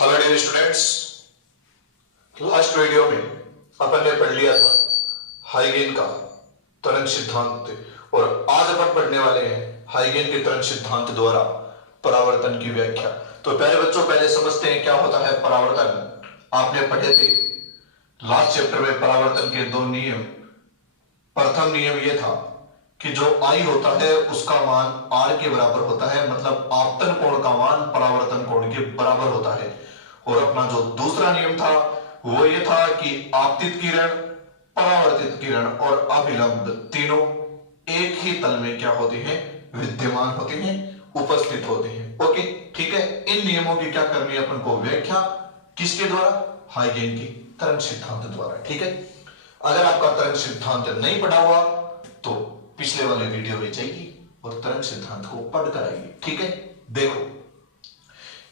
Hello dear students, last video में अपन ने पढ़ लिया था हाइगेन का तरंग सिद्धांत और आज अपन पढ़ने वाले हैं हाइगेन के तरंग सिद्धांत द्वारा परावर्तन की व्याख्या। तो प्यारे बच्चों, पहले समझते हैं क्या होता है परावर्तन। आपने पढ़े थे लास्ट चैप्टर में परावर्तन के दो नियम। प्रथम नियम यह था कि जो आई होता है उसका मान आर के बराबर होता है, मतलब आपतन कोण का मान परावर्तन कोण के बराबर होता है। और अपना जो दूसरा नियम था वो ये था कि आपतित किरण, परावर्तित किरण और अभिलंब तीनों एक ही तल में क्या होते हैं, विद्यमान होते हैं, उपस्थित होते हैं। ओके, ठीक है। इन नियमों की क्या करनी है अपन को व्याख्या, किसके द्वारा? हाइगेन के तरंग सिद्धांत द्वारा। ठीक है। अगर आपका तरंग सिद्धांत नहीं पढ़ा हुआ तो पिछले वाले वीडियो में जाइए और तरंग सिद्धांत को पढ़कर आइए। ठीक है। देखो,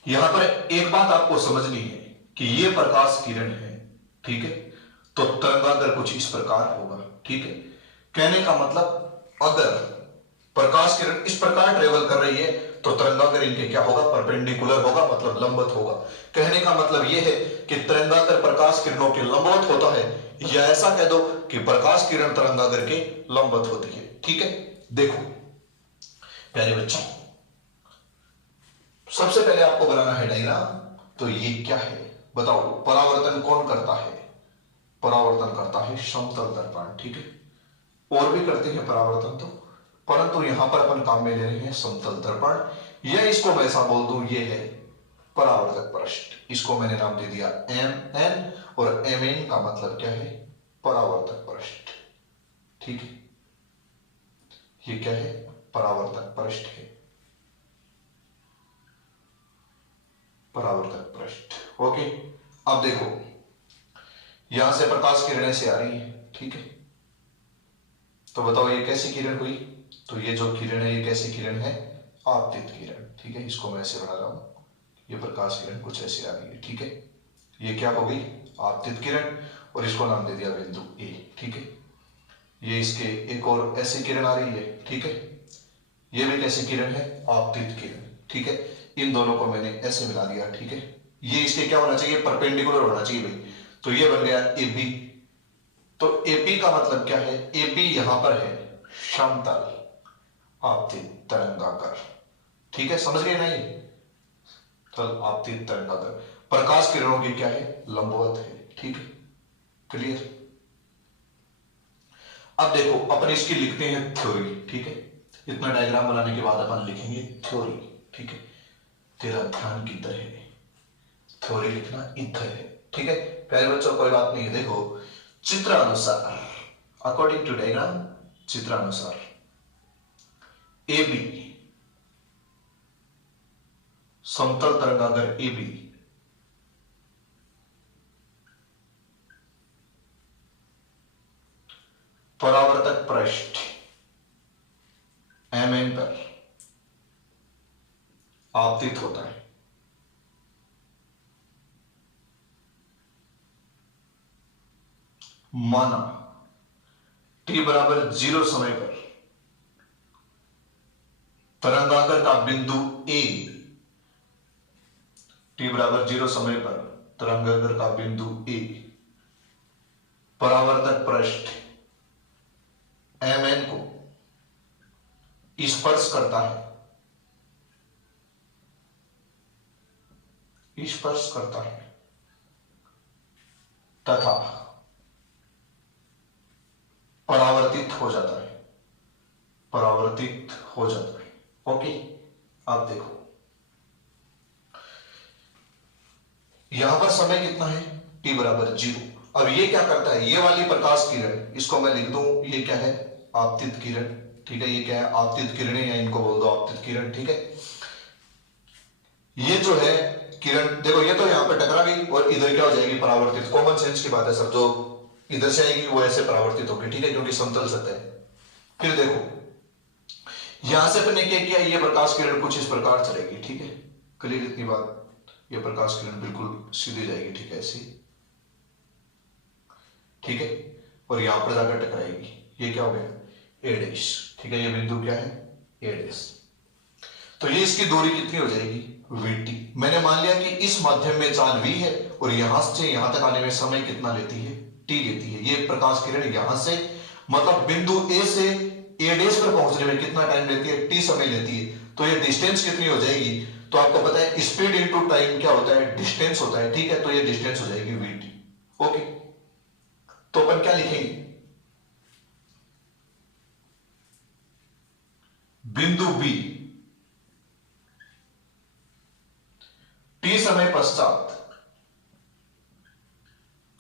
यहां पर एक बात आपको समझनी है कि ये प्रकाश किरण है, ठीक है, तो तरंगागर कुछ इस प्रकार होगा। ठीक है। कहने का मतलब अगर प्रकाश किरण इस प्रकार ट्रेवल कर रही है तो तरंगागर इनके क्या होगा, परपेंडिकुलर होगा, मतलब लंबवत होगा। कहने का मतलब यह है कि तरंगागर प्रकाश किरणों के लंबवत होता है, या ऐसा कह दो कि प्रकाश किरण तरंगागर के लंबवत होती है। ठीक है। देखो प्यारे बच्चों, सबसे पहले आपको बनाना है डायग्राम। तो ये क्या है बताओ? परावर्तन कौन करता है? परावर्तन करता है समतल दर्पण। ठीक है। और भी करते हैं परावर्तन तो, परंतु यहां पर अपन काम में ले रहे हैं समतल दर्पण। या इसको मैं ऐसा बोल दूं, ये है परावर्तक पृष्ठ। इसको मैंने नाम दे दिया एम एन, और एम एन का मतलब क्या है? परावर्तक पृष्ठ। ठीक है। ये क्या है? परावर्तक पृष्ठ है, परावर्तक पृष्ठ। ओके। अब देखो, यहां से प्रकाश किरणें से आ रही है। ठीक है। तो बताओ ये कैसी किरण हुई? तो ये जो किरण है ये कैसी किरण है? आपतित किरण। ठीक है। इसको मैं ऐसे बना रहा हूं, ये प्रकाश किरण कुछ ऐसे आ रही है। ठीक है। ये क्या हो गई? आपतित किरण, और इसको नाम दे दिया बिंदु ए। ठीक है। ये इसके एक और ऐसी किरण आ रही है। ठीक है। ये भी कैसी किरण है? आपतित किरण। ठीक है। इन दोनों को मैंने ऐसे मिला दिया। ठीक है। ये इसके क्या होना चाहिए? परपेंडिकुलर होना चाहिए भाई। तो ये बन गया ए बी। तो एपी का मतलब क्या है? एपी यहां पर है समतल आपतित तरंगाकार। ठीक है, समझ गए ना? ये तल आपतित तरंगाकार प्रकाश किरणों की क्या है? लंबवत है। ठीक है, क्लियर। अब देखो, अपन इसकी लिखते हैं थ्योरी। ठीक है। इतना डायग्राम बनाने के बाद अपन लिखेंगे थ्योरी। ठीक है। तेरा ध्यान किधर है? थ्योरी लिखना इधर है। ठीक है प्यारे बच्चों, कोई बात नहीं है। देखो, चित्रानुसार, अकॉर्डिंग टू डायग्राम, चित्रानुसार ए बी, समतल तरंगागर ए बी परावर्तक पृष्ठ एम एन पर आपतित होता है। माना t बराबर 0 समय पर तरंगागर का बिंदु A, t बराबर 0 समय पर तरंगागर का बिंदु A परावर्तक पृष्ठ mn को स्पर्श करता है, स्पर्श करता है तथा परावर्तित हो जाता है, परावर्तित हो जाता है। ओके। अब देखो, यहां पर समय कितना है? t बराबर 0। अब ये क्या करता है? ये वाली प्रकाश किरण, इसको मैं लिख दूं, ये क्या है? आपतित किरण। ठीक है। ये क्या है? आपतित किरणें, या इनको बोल दो आपतित किरण। ठीक है। ये जो है किरण, देखो ये तो यहां पर टकरा गई और इधर क्या हो जाएगी? परावर्तित। कॉमन सेंस की बात है सर, जो इधर से आएगी वो ऐसे परावर्तित होगी। ठीक है, क्योंकि समतल सतह है। फिर देखो, यहां से अपने क्या किया? ये प्रकाश किरण कुछ इस प्रकार चलेगी। ठीक है, क्लियर इतनी बात? ये प्रकाश किरण बिल्कुल सीधी जाएगी। ठीक है, ऐसी। ठीक है। और यहां पर जाकर टकराएगी। ये क्या हो गया? ए डैश। ठीक है। ये बिंदु क्या है? ए डैश। तो ये इसकी दूरी कितनी हो जाएगी? वीटी। मैं मैंने मान लिया कि इस माध्यम में चाल v है और यहां से यहां तक आने में समय कितना लेती है, t लेती है। ये प्रकाश किरण यहां से मतलब बिंदु a से a डैश पर पहुंचने में कितना टाइम लेती है, t समय लेती है। तो ये डिस्टेंस कितनी हो जाएगी, तो आपको पता है स्पीड इनटू टाइम क्या होता है, डिस्टेंस होता है, ठीक है। तो ये डिस्टेंस हो जाएगी vt। ओके, तो अपन क्या लिखेंगे, बिंदु b t समय पश्चात,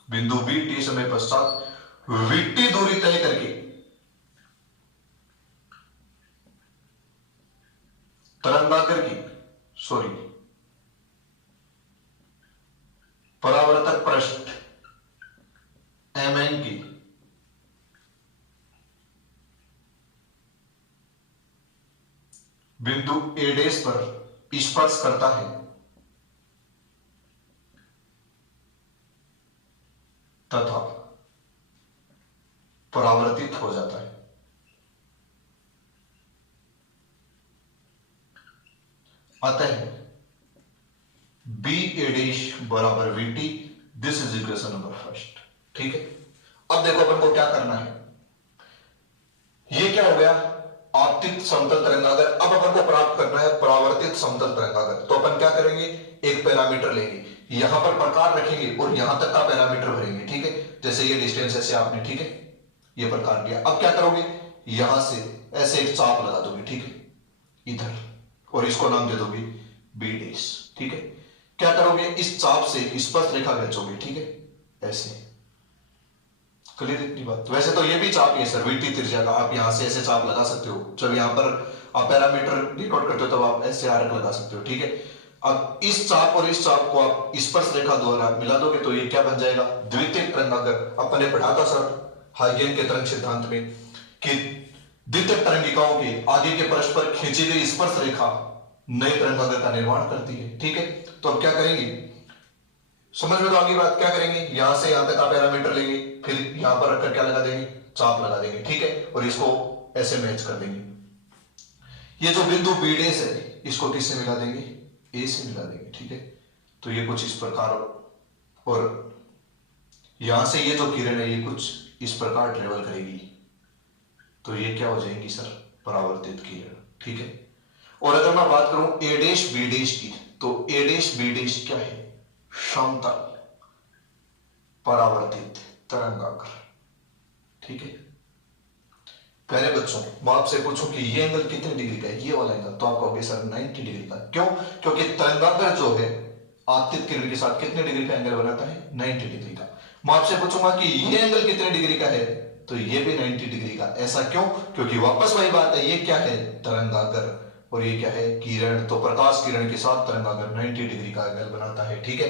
बिंदु b t समय पश्चात vt दूरी तय करके तरंगागर की परावर्तक पृष्ठ mn की बिंदु a डैश पर स्पर्श करता है तथा परावर्तित हो जाता है। अतः बी ए डैश बराबर VT, this is equation number first, ठीक है। अब देखो अपन को क्या करना है, ये क्या हो गया, आपतित समतल तरंगागर। अब अपन को प्राप्त करना है परावर्तित समतल तरंगागर। तो अपन क्या करेंगे, एक पैरामीटर लेंगे, यहां पर प्रकार रखेंगे और यहां तक का पैरामीटर भरेंगे, ठीक है। जैसे ये डिस्टेंस ऐसे आपने, ठीक है, ये प्रकार दिया। अब क्या करोगे, यहां से ऐसे एक चाप लगा दोगे, ठीक है, इधर, और इसको नाम दे दोगे बी डैश, ठीक है। क्या करोगे, इस चाप से स्पर्श रेखा खींचोगे, ठीक है, ऐसे। क्लियर इतनी बात। वैसे तो ये भी चाप है सर, वीटी त्रिज्या का, आप यहां से ऐसे चाप लगा सकते हो। जब यहां पर आप पैरामीटर रिकॉर्ड करते हो तब आप ऐसे आर्क लगा सकते हो, ठीक है। अब इस चाप और इस चाप को आप स्पर्श रेखा द्वारा मिला दोगे तो ये क्या बन जाएगा, द्वितीयक तरंगागर। अपने पढ़ा था सर हाइगेन के तरंग सिद्धांत में कि द्वितीयक तरंगिकाओं के आगे के पृष्ठ पर खींची गई स्पर्श रेखा नए तरंगागर का निर्माण करती है, ठीक है। तो अब क्या करेंगे, समझ में तो आगे बात, क्या करेंगे, यहां से यहां तक आप पैरामीटर लेंगे, फिर यहां पर रखकर क्या लगा देंगे, चाप लगा देंगे, ठीक है, और इसको ऐसे मैच कर देंगे। ये जो बिंदु बी डैश है इसको किससे मिला देंगे, ए से मिला देंगे, ठीक है। तो ये कुछ इस प्रकार, और यहां से ये जो किरण है ये कुछ इस प्रकार ट्रेवल करेगी, तो ये क्या हो जाएंगी सर, परावर्तित किरण, ठीक है। और अगर मैं बात करूं ए डैश बी डैश की, तो ए डैश बी डैश क्या है, समतल परावर्तित तरंगागर, ठीक है। पहले बच्चों मैं आपसे पूछूं कि ये एंगल कितने डिग्री का है, ये वाला एंगल, तो आप कहोगे सर 90 डिग्री का। क्यों, क्योंकि तरंगागर जो है आपतित किरण के साथ कितने डिग्री का एंगल बनाता है, 90 डिग्री का। मैं आपसे पूछूंगा कि ये एंगल कितने डिग्री का है, तो ये भी 90 डिग्री का। ऐसा क्यों, क्योंकि वापस वही बात है, ये क्या है, तरंगागर, और ये क्या है, किरण। तो प्रकाश किरण के साथ तरंगागर 90 डिग्री का एंगल बनाता है, ठीक है।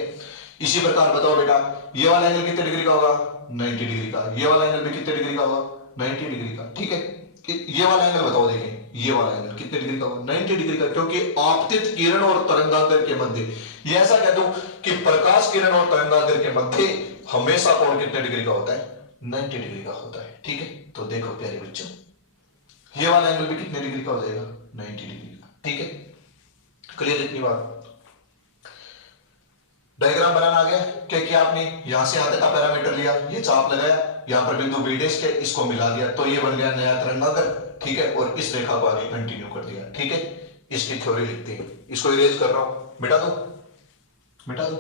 इसी प्रकार बताओ बेटा, ये वाला एंगल कितने डिग्री का होगा, 90 डिग्री का। ये वाला एंगल भी कितने डिग्री का होगा, 90 डिग्री का, ठीक है। ये वाला एंगल बताओ, देखें ये वाला एंगल कितने डिग्री का होगा, 90 डिग्री का। क्योंकि आपतित किरण और तरंगागर के मध्य, ये ऐसा कहता हूं कि प्रकाश किरण और तरंगागर के मध्य हमेशा कोण कितने डिग्री का होता है, 90 डिग्री का होता है, ठीक है। तो देखो प्यारे बच्चों, ये वाला एंगल भी कितने डिग्री का हो जाएगा, 90 डिग्री का, ठीक है। क्लियर इतनी बात। डायग्राम बनाना आ गया, क्या किया आपने, यहां से यहां तक का पैरामीटर लिया, ये चाप लगाया, यहां पर बिंदु बी डैश के, इसको मिला दिया, तो ये बन गया नया तरंगागर, ठीक है। और इस रेखा को आगे कंटिन्यू कर दिया, ठीक है। इसकी थ्योरी लिखते हैं, इसको इरेज कर रहा हूं, मिटा दो, मिटा दो।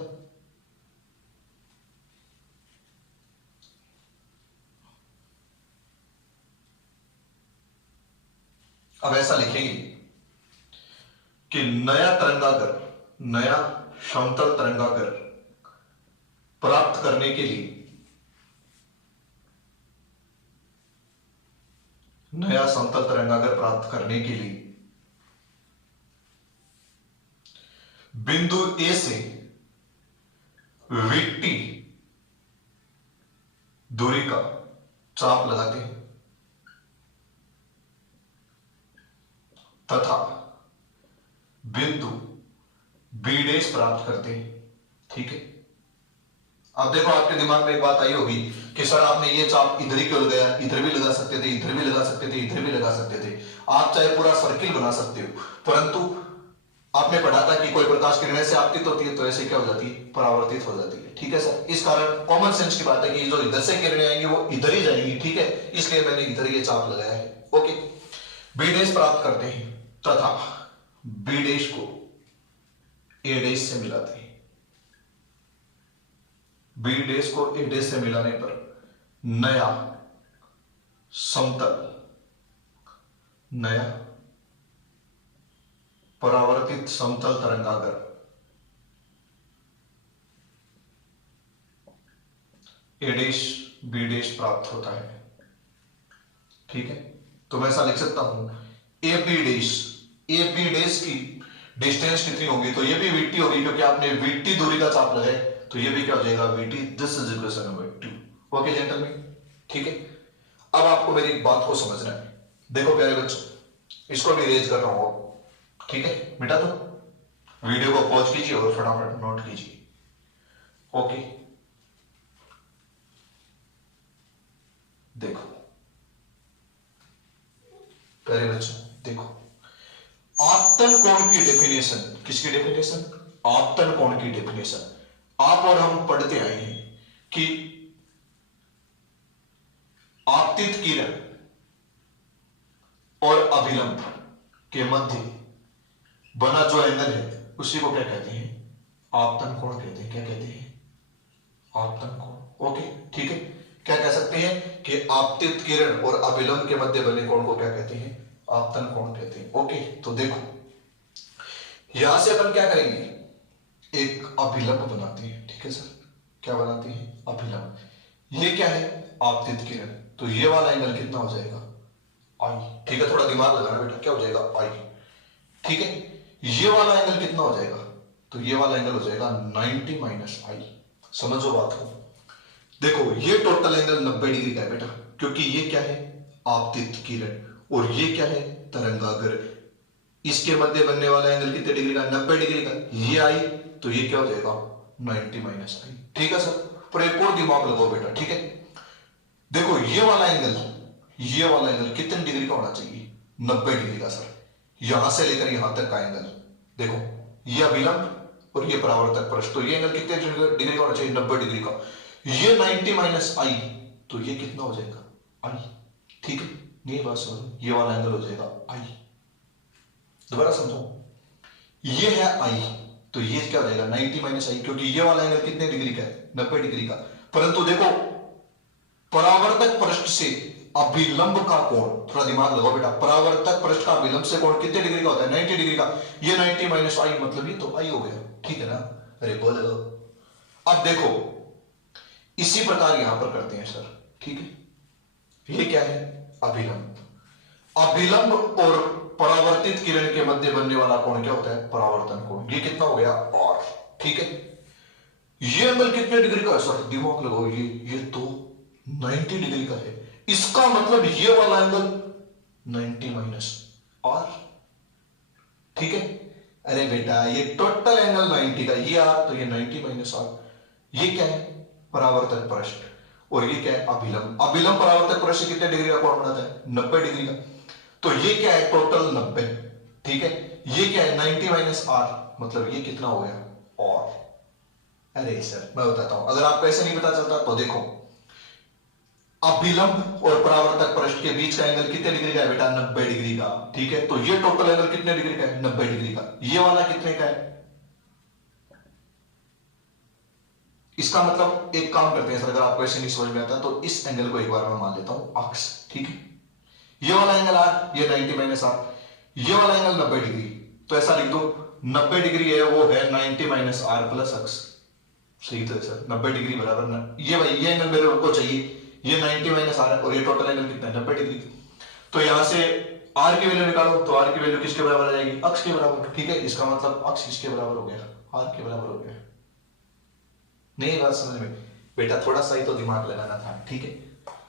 अब ऐसा लिखेंगे कि नया तरंगागर, नया समतल तरंगागर प्राप्त करने के लिए, नया समतल तरंगागर प्राप्त करने के लिए बिंदु ए से विट्टी दूरी का चाप लगाते हैं तथा बिंदु बी डैश प्राप्त करते हैं, ठीक है। अब देखो आपके दिमाग में एक बात आई होगी कि सर आपने ये चाप इधर ही क्यों लगाया, इधर भी लगा सकते थे, इधर भी लगा सकते थे, इधर भी लगा सकते थे, आप चाहे पूरा सर्किल बना सकते हो, परंतु आपने पढ़ा था कि कोई प्रकाश किरण ऐसे आपतित होती है तो ऐसे क्या हो जाती है, परावर्तित हो जाती है। ठीक है सर, इस कारण कॉमन सेंस की बात है कि जो इधर से किरणें आएंगी वो इधर ही जाएंगी। ठीक है, इसलिए मैंने इधर ये चाप लगाया है। ओके, बी डैश प्राप्त करते हैं तथा बी डैश को ए डैश से मिलाते हैं। बी डैश को ए डैश से मिलाने पर नया समतल, नया परावर्तित समतल तरंगागर ए डैश बी डैश प्राप्त होता है। ठीक है, तो मैं ऐसा लिख सकता हूं ए बी डैश की डिस्टेंस कितनी होगी, तो ये भी वीटी होगी क्योंकि आपने वीटी दूरी का चाप लगाए, तो ये भी क्या हो जाएगा VT, this is equation number 2। Okay gentleman, ठीक है। अब आपको मेरी बात को समझना है। देखो प्यारे बच्चों, इसको भी रेज कर रहा हूं, ठीक है। बेटा तो वीडियो को पॉज कीजिए और फटाफट नोट कीजिए। ओके, देखो प्यारे बच्चों, देखो आपतन कोण की डेफिनेशन, किसकी डेफिनेशन, आपतन कोण की डेफिनेशन आप और हम पढ़ते आए हैं कि आपतित किरण और अभिलंब के मध्य बना जो एंगल है उसी को क्या कहते हैं, आपतन कोण कहते हैं। क्या कहते हैं, आपतन कोण। ओके, ठीक है। क्या कह सकते हैं कि आपतित किरण और अभिलंब के मध्य बने कोण को क्या कहते हैं, आपतन कोण कहते हैं। ओके, तो देखो यहां से अपन क्या करेंगे, एक अभिलंब बनाते हैं। ठीक है सर, क्या बनाते हैं, अभिलंब। ये क्या है, आपतित किरण, तो ये वाला एंगल कितना हो जाएगा, आई। ठीक है, थोड़ा दिमाग लगाना बेटा, क्या हो जाएगा, आई। ठीक है, ये वाला एंगल कितना हो जाएगा, तो ये वाला एंगल हो जाएगा 90 माइनस आई। समझो बात को, देखो ये टोटल एंगल 90 डिग्री का है बेटा, क्योंकि ये क्या है, आपतित किरण, और ये क्या है, तरंगागर। इसके मध्य बनने वाला एंगल कितने डिग्री का, 90 डिग्री का। ये आई तो ये क्या हो जाएगा, 90 माइनस आई। ठीक है सर, पर एक और दिमाग लगाओ बेटा। ठीक है, देखो ये वाला एंगल कितने डिग्री का होना चाहिए, 90 डिग्री का सर। यहां से लेकर यहां तक का एंगल, देखो ये अभिलंब और ये परावर्तक पृष्ठ, तो ये एंगल कितने डिग्री का होना चाहिए, 90 डिग्री का। ये 90 माइनस आई तो ये कितना हो जाएगा, आई। ठीक है, ये बात समझो, ये वाला एंगल हो जाएगा आई। दोबारा समझो, ये है आई तो ये क्या हो जाएगा, 90 माइनस आई, क्योंकि ये वाला एंगल कितने डिग्री का है, 90 डिग्री का। परंतु देखो परावर्तक पृष्ठ से अभिलंब का कोण, थोड़ा दिमाग लगाओ बेटा, परावर्तक पृष्ठ का अभिलंब से कोण कितने डिग्री का होता है, 90 डिग्री का। ये 90 माइनस आई मतलब ये तो आई हो गया। ठीक है ना, अरे बोलो। अब देखो इसी प्रकार यहां पर करते हैं सर। ठीक है, ये क्या है, अभिलंब। अभिलंब और परावर्तित किरण के मध्य बनने वाला कोण क्या होता है, परावर्तन कोण। ये कितना हो गया, और। ठीक है, ये एंगल कितने डिग्री का है सर, दिमाग लगाओ, ये तो 90 डिग्री का है। इसका मतलब ये वाला एंगल 90 माइनस आर। ठीक है, अरे बेटा ये टोटल एंगल 90 का, ये आर तो ये 90 माइनस आर। ये क्या है, परावर्तक पृष्ठ, और ये क्या है, अभिलंब। अभिलंब परावर्तक पृष्ठ कितने डिग्री का कोण बनाता है, 90 डिग्री का। तो ये क्या है, टोटल 90। ठीक है, ये क्या है, 90 माइनस आर, मतलब ये कितना हो गया, और। अरे सर मैं बताता हूं, अगर आपको ऐसे नहीं पता चलता तो देखो, अभिलंब और परावर्तक पृष्ठ के बीच का एंगल कितने डिग्री का है बेटा, 90 डिग्री का। ठीक है, तो ये टोटल एंगल कितने डिग्री का है, 90 डिग्री का। ये वाला कितने का है, इसका मतलब एक काम करते हैं सर, अगर आपको ऐसे नहीं समझ में आता तो इस एंगल को एक बार मैं मान लेता हूं अक्स। ठीक है, ये वाला एंगल आर, ये 90 माइनस आर, ये वाला एंगल 90 डिग्री, तो ऐसा लिख दो 90 डिग्री है वो है 90 माइनस आर प्लस अक्स। सही तो है सर, 90 डिग्री बराबर ना, ये भाई ये एंगल मेरे को चाहिए, ये 90 माइनस आर है, और ये टोटल एंगल कितना है, 90 डिग्री। तो यहां से आर की वैल्यू निकालो, तो आर की वैल्यू किसके बराबर आ जाएगी, अक्स के बराबर। ठीक है, इसका मतलब अक्स किसके बराबर हो गया, आर के बराबर हो गया। नहीं बात समझ में बेटा, थोड़ा सा ही तो दिमाग लगाना था। ठीक है,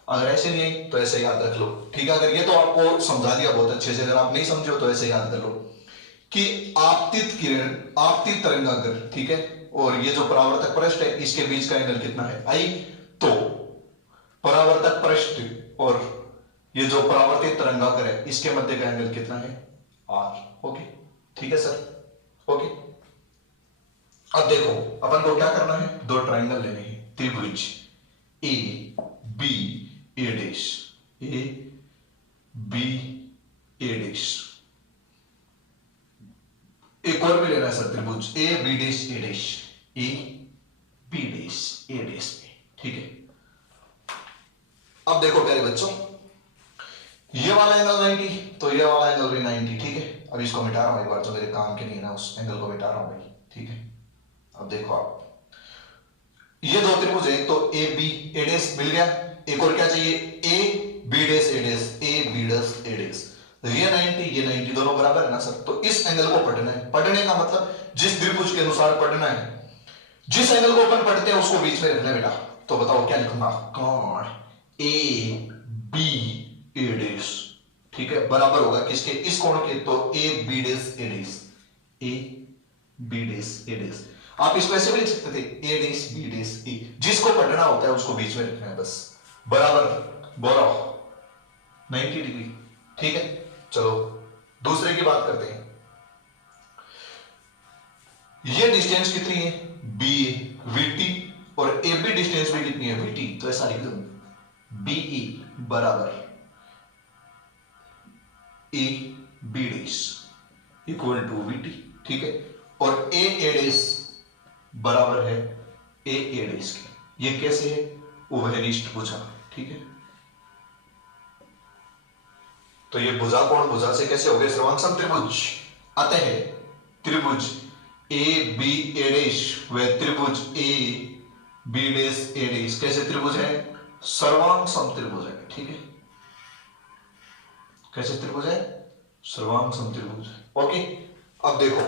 अगर ऐसे नहीं आई तो ऐसे याद रख लो। ठीक है, अगर ये तो आपको समझा दिया बहुत अच्छे से, अगर आप नहीं समझे हो तो ऐसे याद कर लो कि आपतित किरण, आपतित तरंगागर, ठीक है, और ये जो परावर्तक पृष्ठ है इसके बीच का एंगल कितना है, आई। तो परावर्तक पृष्ठ और ये जो परावर्तित तरंगागर है इसके मध्य का एंगल कितना है, आर। ओके, ठीक है सर, ओके, अब देखो अपन को क्या करना है, दो ट्राइंगल लेने हैं, त्रिभुज A B A dash, A B A dash, एक और भी लेना है सर त्रिभुज A B dash A dash, A B dash A dash में, ठीक है। अब देखो प्यारे बच्चों, ये वाला एंगल 90 तो ये वाला एंगल भी 90, ठीक है। अब इसको मिटा रहा हूं एक बार, जो मेरे काम के नहीं ना, उस एंगल को मिटा रहा हूं भाई, ठीक है। अब देखो आप, ये दो त्रिभुज है, तो ए बी ए डैश मिल गया, एक और क्या चाहिए, A B dash A dash, A B dash A dash. ये 90 ये 90 दोनों बराबर है ना सर, तो इस एंगल को पढ़ना है। पढ़ने का मतलब जिस त्रिभुज के अनुसार पढ़ना है, जिस एंगल को अपन पढ़ते हैं उसको बीच में रखना है बेटा। तो बताओ क्या लिखूंगा, कोण ए बी ए डैश, ठीक है, बराबर होगा किसके, इस कोण के, तो A B dash A dash, A B dash A dash. आप इसको ऐसे भी लिख सकते थे, A dash B dash A, जिसको पढ़ना होता है उसको बीच में रखना है बस, बराबर बोलो 90 डिग्री, ठीक है। चलो दूसरे की बात करते हैं, ये डिस्टेंस कितनी है, बी वीटी, और ए बी डिस्टेंस भी कितनी है, वीटी, तो ऐसा लिख दो, बीई बराबर A B dash equal to VT, ठीक है। और ए ए डैश बराबर है ए ए डैश के। ये कैसे है, उभयनिष्ठ भुजा, ठीक है। तो ये भुजा कोण भुजा से कैसे हो गए, सर्वांग त्रिभुज। अतः त्रिभुज ए बी ए डैश व त्रिभुज A B dash A dash कैसे त्रिभुज है, सर्वांग समत्रिभुज है, ठीक है। कैसे त्रिभुज है, सर्वांग समत्रिभुज, ओके। अब देखो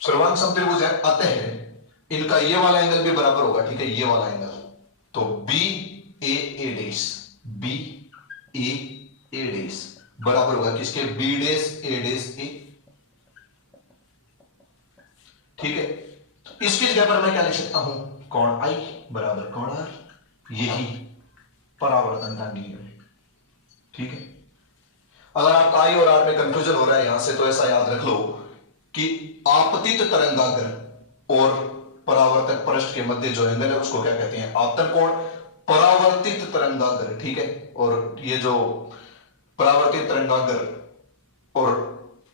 सर्वांग समत्रिभुज है, अतः इनका ये वाला एंगल भी बराबर होगा, ठीक है, ये वाला एंगल, तो बी ए ए डैश, बी ए ए डैश बराबर होगा किसके, बी डैश ए डैश ए, ठीक है। तो इसकी जगह पर मैं क्या लिख सकता हूं, कोण आई बराबर कोण आर, यही परावर्तन का नियम है, ठीक है। अगर आपका आई और आर में कंफ्यूजन हो रहा है यहां से, तो ऐसा याद रख लो कि आपतित तरंगाग्र और परावर्तक पृष्ठ के मध्य जो एंगल है उसको क्या कहते हैं, आपतन कोण। परावर्तित तरंगाग्र, ठीक है, और ये जो परावर्तित तरंगाग्र और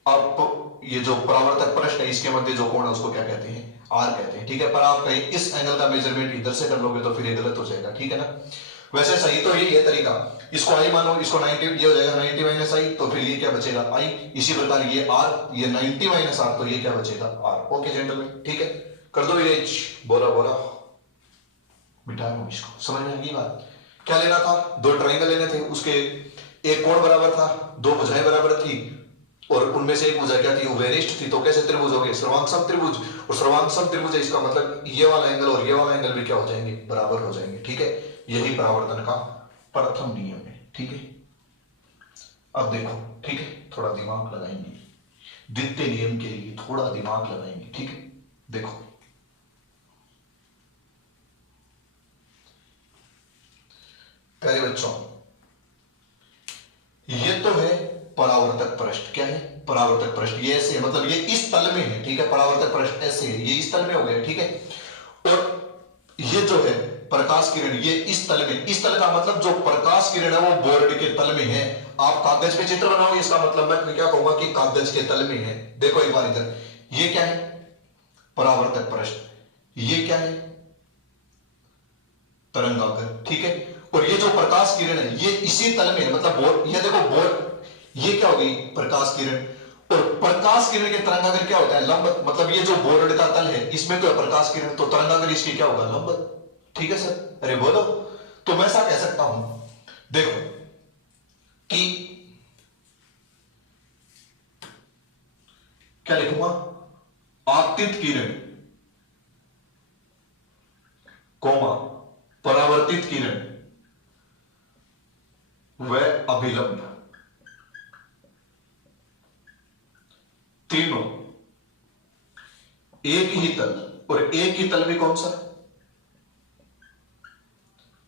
आप ये जो परावर्तक पृष्ठ है इसके मध्य जो कोण है उसको क्या कहते हैं, आर कहते हैं, ठीक है। पर आप कहीं इस एंगल का मेजरमेंट इधर से कर लोगे तो फिर ये गलत हो जाएगा, ठीक है ना। वैसे सही तो यही है तरीका, इसको आई मानो, इसको 90 ये हो जाएगा 90 माइनस आई, तो फिर ये क्या बचेगा आई। इसी प्रकार ये आर, ये 90 माइनस आर, तो ये क्या बचेगा आर। ओके जेंटलमैन, ठीक है, कर दो ये बोला बोला, मिटा लो इसको। समझ में आई बात, क्या लेना था, दो ट्रायंगल लेने थे, उसके एक कोण बराबर था, दो भुजाएं बराबर थी, और उनमें से एक भुजा क्या थी, उभयनिष्ठ थी, तो कैसे त्रिभुज हो गए, सर्वांग त्रिभुज। और सर्वांग त्रिभुज है, इसका मतलब ये वाला एंगल और ये वाला एंगल भी क्या हो जाएंगे, बराबर हो जाएंगे, ठीक है। यही परावर्तन का प्रथम नियम है, ठीक है। अब देखो, ठीक है, थोड़ा दिमाग लगाएंगे, द्वितीय नियम के लिए थोड़ा दिमाग लगाएंगे, ठीक है। देखो प्यारे बच्चों, ये तो है परावर्तक पृष्ठ, क्या है परावर्तक पृष्ठ, ये ऐसे है, मतलब ये इस तल में है, ठीक है। परावर्तक पृष्ठ ऐसे है, ये इस तल में हो गया, ठीक है। और ये जो है प्रकाश किरण, ये इस तल में, इस तल का मतलब जो प्रकाश किरण है वो बोर्ड के तल में है। आप कागज पे चित्र बनाओगे, इसका मतलब मैं क्या कहूंगा कि कागज के तल में है। देखो एक बार इधर, ये क्या है परावर्तक पृष्ठ, ये क्या है तरंगाग्र, ठीक है। और ये जो प्रकाश किरण है ये इसी तल में है, मतलब बोर्ड, ये देखो बोर्ड, ये क्या हो गई प्रकाश किरण, और प्रकाश किरण के तरंगाग्र क्या होता है लंब, मतलब ये जो बोर्ड का तल है इसमें तो है प्रकाश किरण, तो तरंगाग्र इसकी क्या होगा लंब, ठीक है सर। अरे बोलो, तो मैं ऐसा कह सकता हूं, देखो कि क्या लिखूंगा, आपतित किरण कोमा परावर्तित किरण व अभिलंब, तीनों एक ही तल, और एक ही तल भी कौन सा,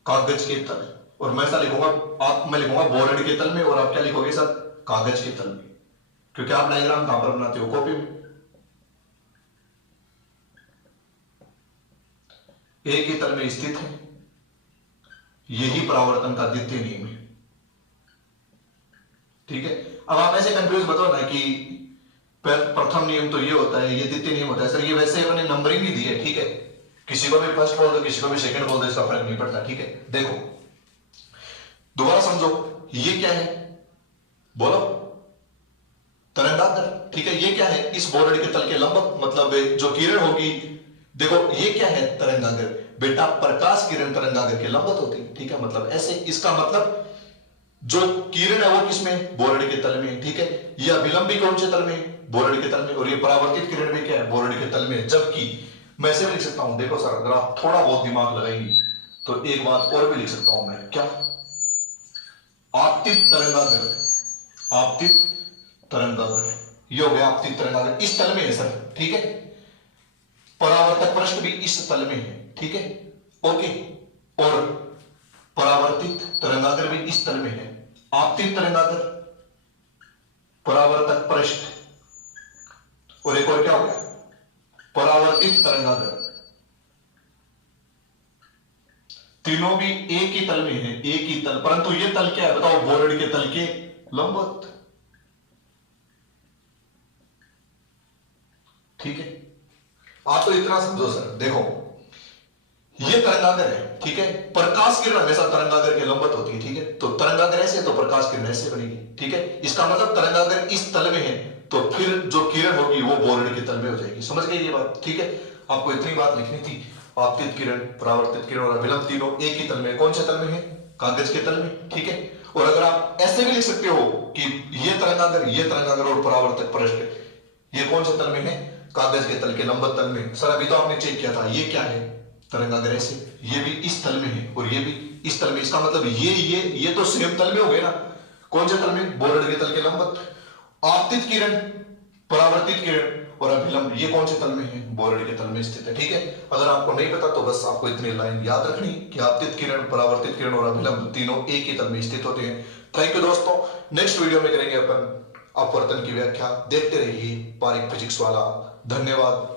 कागज के तल। और मैं ऐसा लिखूंगा, मैं लिखूंगा बोर्ड के तल में, और आप क्या लिखोगे सर कागज के तल में, क्योंकि आप डायग्राम कहां पर बनाते हो, कॉपी में। एक ही तल में स्थित है, यही परावर्तन का द्वितीय नियम है। ठीक है, अब आप ऐसे कंफ्यूज बताओ ना कि प्रथम नियम तो ये होता है, ये द्वितीय नियम होता है। सर ये वैसे मैंने नंबरिंग ही दी है, ठीक है, किसी को भी फर्स्ट बोल दो, किसी को भी सेकंड बोल दो, इसका फर्क नहीं पड़ता। ठीक है, देखो दोबारा समझो, ये क्या है, बोलो, तरंगाग्र। ठीक है, ये क्या है, इस बोर्ड के तल के लंब, मतलब जो किरण होगी, देखो ये क्या है, तरंगाग्र। बेटा प्रकाश किरण तरंगाग्र के लंबवत होती है। ठीक है, मतलब ऐसे, इसका मतलब जो किरण है वो किसमें, बोर्ड के तल में। ठीक है, यह अभिलंबी कौन से तल में, बोर्ड के तल में, और ये परावर्तित किरण भी क्या है, बोर्ड के तल में। जबकि मैं ऐसे भी लिख सकता हूं, देखो सर अगर आप थोड़ा बहुत दिमाग लगाएंगे तो एक बात और भी लिख सकता हूं मैं, क्या, आपतित तरंगाग्र, आपतित तरंगाग्र, ये हो गया आपतित तरंगाग्र, इस तल में है सर। ठीक है, परावर्तक पृष्ठ भी इस तल में है। ठीक है, ओके, और परावर्तित तरंगाग्र भी इस तल में है। आपतित तरंगाग्र, परावर्तक पृष्ठ, और एक और क्या हो गया, परावर्तित तरंगाग्र, तीनों भी एक ही तल में है, एक ही तल। परंतु ये तल क्या है बताओ, बोर्ड के तल के लंबवत। ठीक है, आप तो इतना समझो सर, देखो ये तरंगाग्र है। ठीक है, प्रकाश किरण हमेशा तरंगाग्र के लंबवत होती है। ठीक है, तो तरंगाग्र ऐसे तो प्रकाश किरण ऐसे बनेगी। ठीक है, इसका मतलब तरंगाग्र इस तल में है, तो फिर जो किरण होगी वो बोर्ड के तल में हो जाएगी। समझ गए ये बात। ठीक है, आपको इतनी बात लिखनी थी। आपतित किरण, परावर्तित किरण और अभिलंब तीनों एक ही तल में, कौन से तल में है, कागज के तल में। ठीक है, और अगर आप ऐसे भी लिख सकते हो कि ये तरंगाग्र और परावर्तक पृष्ठ ये कौन से तल में है, कागज के तल के लंबवत तल में। सर अभी तो आपने चेक किया था, ये क्या है, तरंगाग्र ऐसे, ये भी इस तल में है और ये भी इस तल में। इसका मतलब ये तो सेम तल में हो गए ना, कौन से तल में, बोर्ड के तल के लंबवत। आपतित किरण, परावर्तित किरण और अभिलंब ये कौन से तल में है, बोर्ड के तल में स्थित है। ठीक है, अगर आपको नहीं पता तो बस आपको इतनी लाइन याद रखनी कि आपतित किरण, परावर्तित किरण और अभिलंब तीनों एक ही तल में स्थित होते हैं। थैंक यू दोस्तों, नेक्स्ट वीडियो में करेंगे अपन अपवर्तन की व्याख्या। देखते रहिए पारिक फिजिक्स वाला। धन्यवाद।